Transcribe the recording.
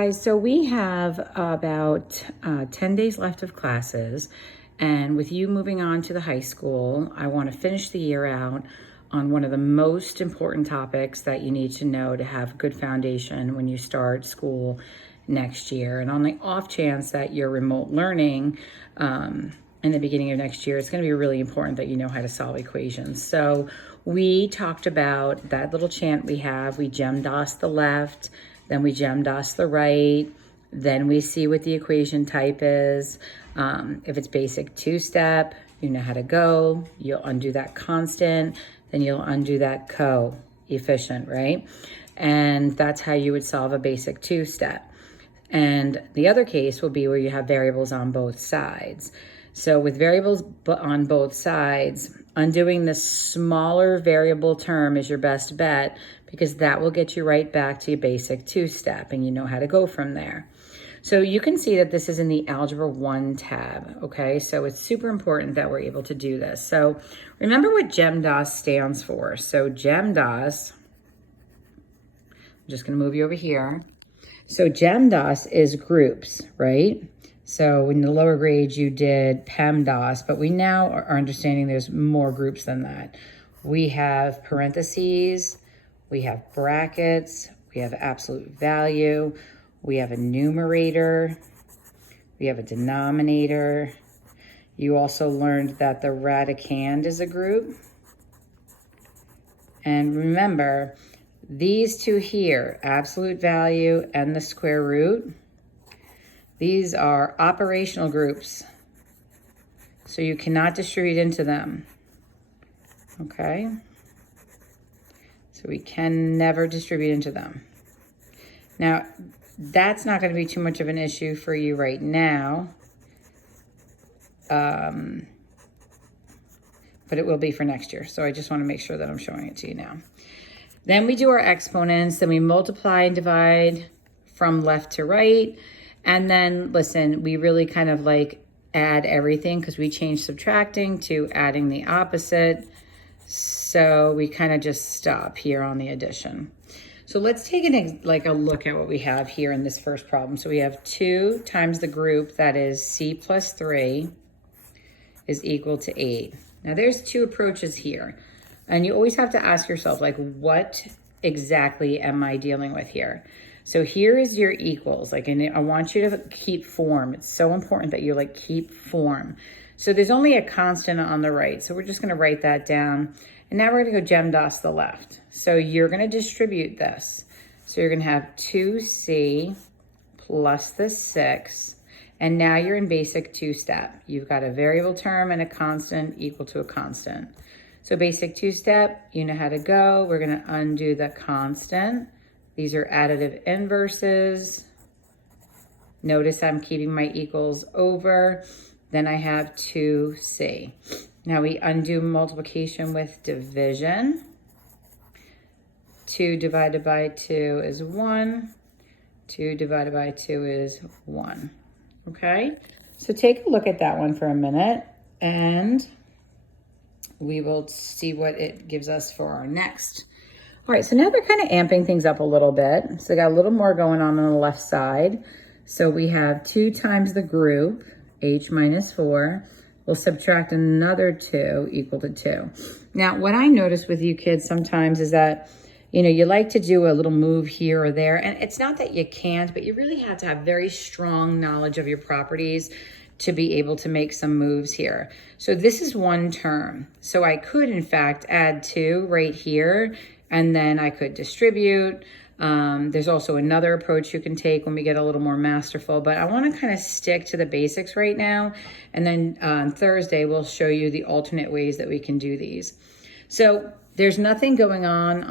Guys, so we have about 10 days left of classes, and with you moving on to the high school, I want to finish the year out on one of the most important topics that you need to know to have a good foundation when you start school next year. And on the off chance that you're remote learning in the beginning of next year, it's going to be really important that you know how to solve equations. So we talked about that little chant we have. We GEMDAS the left, then we GEMDAS the right, then we see what the equation type is. If it's basic two-step, you know how to go. You'll undo that constant, then you'll undo that coefficient, right? And that's how you would solve a basic two-step. And the other case will be where you have variables on both sides. So with variables on both sides, undoing the smaller variable term is your best bet, because that will get you right back to your basic two-step and you know how to go from there. So you can see that this is in the Algebra 1 tab, okay? So it's super important that we're able to do this. So remember what GEMDAS stands for. So GEMDAS, I'm just gonna move you over here. So GEMDAS is groups, right? So in the lower grades, you did PEMDAS, but we now are understanding there's more groups than that. We have parentheses, we have brackets, we have absolute value, we have a numerator, we have a denominator. You also learned that the radicand is a group. And remember, these two here, absolute value and the square root, these are operational groups, so you cannot distribute into them, okay? So we can never distribute into them. Now, that's not going to be too much of an issue for you right now, but it will be for next year. So I just want to make sure that I'm showing it to you now. Then we do our exponents, then we multiply and divide from left to right. And then, listen, we really kind of like add everything because we changed subtracting to adding the opposite. So we kind of just stop here on the addition. So let's take a look at what we have here in this first problem. So we have 2 times the group, that is C plus 3, is equal to 8. Now there's 2 approaches here. And you always have to ask yourself, like, what exactly am I dealing with here? So here is your equals, and I want you to keep form. It's so important that you keep form. So there's only a constant on the right. So we're just gonna write that down. And now we're gonna go GEMDAS the left. So you're gonna distribute this. So you're gonna have 2C plus the 6. And now you're in basic two-step. You've got a variable term and a constant equal to a constant. So basic two-step, you know how to go. We're gonna undo the constant. These are additive inverses. Notice I'm keeping my equals over. Then I have 2C. Now we undo multiplication with division. 2 divided by 2 is 1. 2 divided by 2 is 1. Okay? So take a look at that one for a minute, and we will see what it gives us for our next. All right, so now they're kind of amping things up a little bit. So they got a little more going on the left side. So we have 2 times the group, h minus 4. We'll subtract another 2 equal to 2. Now, what I notice with you kids sometimes is that, you like to do a little move here or there. And it's not that you can't, but you really have to have very strong knowledge of your properties to be able to make some moves here. So this is one term. So I could, in fact, add 2 right here, and then I could distribute. There's also another approach you can take when we get a little more masterful, but I want to kind of stick to the basics right now. And then on Thursday, we'll show you the alternate ways that we can do these. So there's nothing going on the